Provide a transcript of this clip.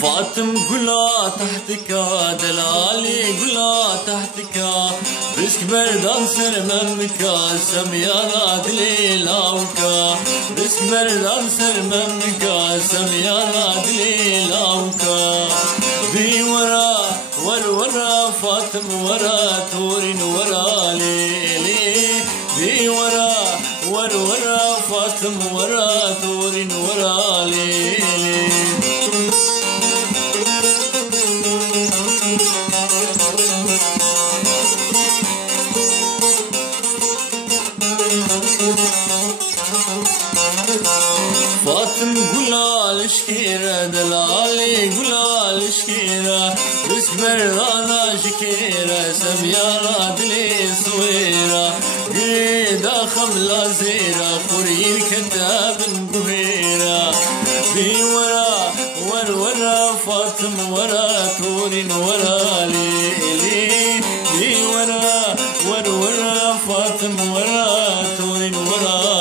فاطم قلا تحتك دلالي قلا تحتك رزق بردان سر ممكا سميانا دليلاوكا رزق بردان سر ممكا سميانا دليلاوكا بي ورا ورا فاطم ورا تورين ورا ليلي بي ورا فاطم ورا تورين ورا ليلي فاطم قلال شكيرة دلالي قلال شكيرة بس بردانا شكيرة سميانا دلي صويرة قريدا خملا زيرة خورين كتاب قهيرة بي ورا فاطم ورا تورين ورا ليلي بي ورا فاطم ورا تورين ورا